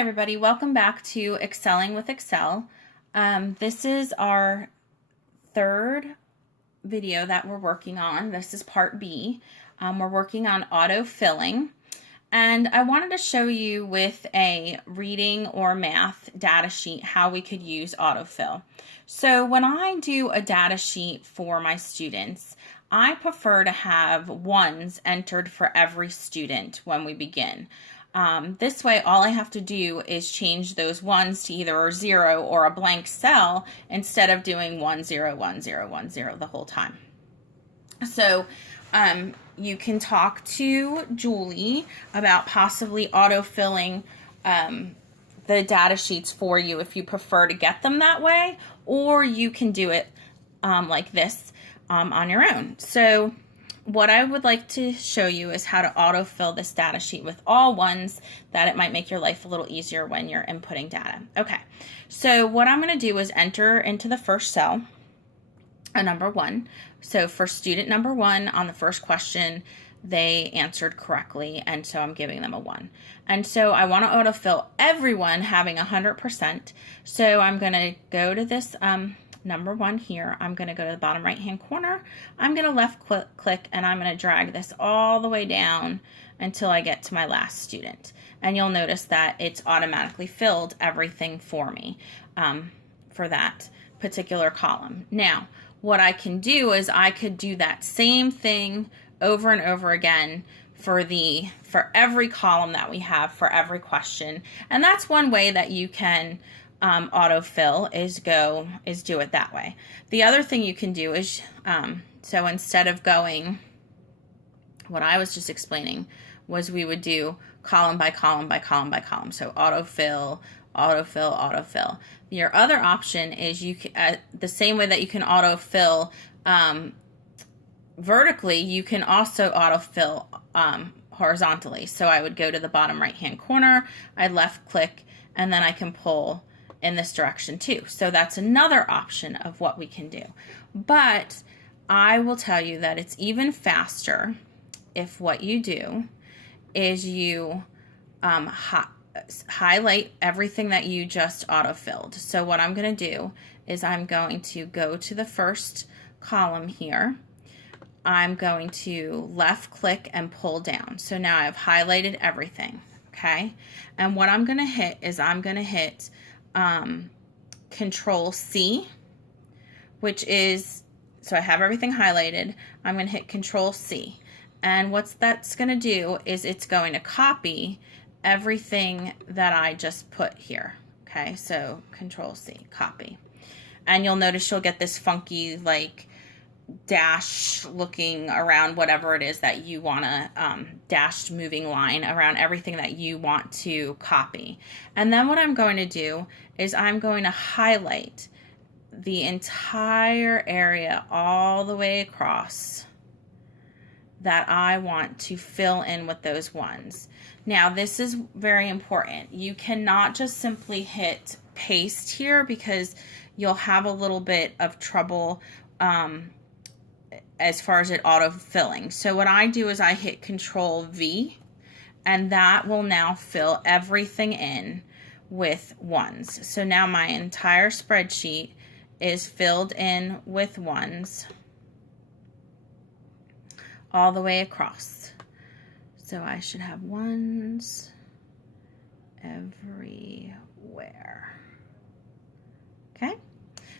everybody, welcome back to Excelling with Excel. This is our third video that we're working on. This is part B. We're working on autofilling, and I wanted to show you with a reading or math data sheet how we could use autofill. So when I do a data sheet for my students, I prefer to have ones entered for every student when we begin. This way, all I have to do is change those ones to either a 0 or a blank cell instead of doing 1 0 1 0 1 0 the whole time. So you can talk to Julie about possibly autofilling the data sheets for you if you prefer to get them that way, or you can do it like this on your own. So what I would like to show you is how to autofill this data sheet with all ones, that it might make your life a little easier when you're inputting data. Okay, so what I'm going to do is enter into the first cell a number 1. So for student number 1 on the first question, they answered correctly, and so I'm giving them a 1. And so I want to autofill everyone having 100%. So I'm going to go to this number 1 here. I'm going to go to the bottom right hand corner. I'm going to left click and I'm going to drag this all the way down until I get to my last student. And you'll notice that it's automatically filled everything for me for that particular column. Now, what I can do is I could do that same thing over and over again for every column that we have for every question. And that's one way that you can autofill is do it that way. The other thing you can do is, so instead of going, what I was just explaining was we would do column by column by column by column. So autofill, autofill, autofill. Your other option is you can, the same way that you can autofill vertically, you can also autofill horizontally. So I would go to the bottom right hand corner, I'd left click, and then I can pull in this direction too. So that's another option of what we can do. But I will tell you that it's even faster if what you do is you highlight everything that you just autofilled. So what I'm going to do is I'm going to go to the first column here. I'm going to left click and pull down. So now I've highlighted everything, okay? And what I'm going to hit is I'm going to hit Control C, which is, so I have everything highlighted. I'm going to hit Control C, and what that's going to do is it's going to copy everything that I just put here. Okay, so Control C, copy, and you'll notice you'll get this funky like dash looking around whatever it is that you want to dashed moving line around everything that you want to copy. And then what I'm going to do is I'm going to highlight the entire area all the way across that I want to fill in with those ones. Now this is very important. You cannot just simply hit paste here because you'll have a little bit of trouble as far as it auto-filling. So what I do is I hit Control V, and that will now fill everything in with ones. So now my entire spreadsheet is filled in with ones all the way across. So I should have ones everywhere. Okay.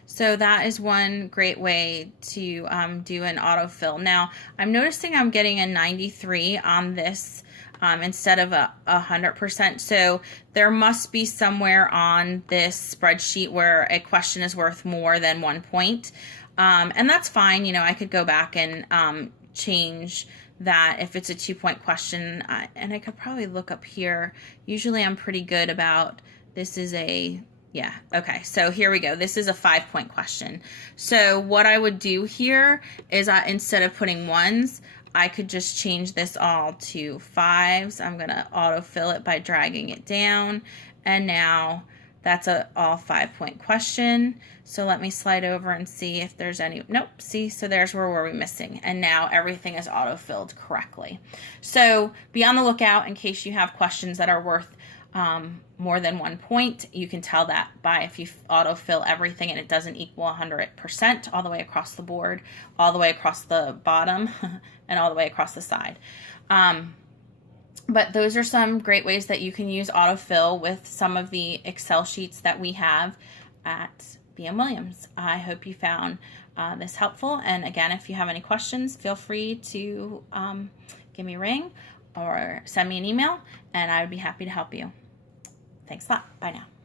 So that is one great way to do an autofill. Now, I'm noticing I'm getting a 93 on this instead of a 100%. So there must be somewhere on this spreadsheet where a question is worth more than 1 point. And that's fine. You know, I could go back and change that if it's a 2-point question. And I could probably look up here. Usually I'm pretty good about, this is a, yeah, okay, so here we go. This is a 5-point question. So what I would do here is instead of putting ones, I could just change this all to 5s. I'm going to autofill it by dragging it down. And now that's a all 5-point question. So let me slide over and see if there's any, nope, see, so there's where were we missing. And now everything is autofilled correctly. So be on the lookout in case you have questions that are worth more than one point. You can tell that by if you autofill everything and it doesn't equal 100% all the way across the board, all the way across the bottom, and all the way across the side. But those are some great ways that you can use autofill with some of the Excel sheets that we have at B.M. Williams. I hope you found this helpful. And again, if you have any questions, feel free to give me a ring or send me an email, and I would be happy to help you. Thanks a lot. Bye now.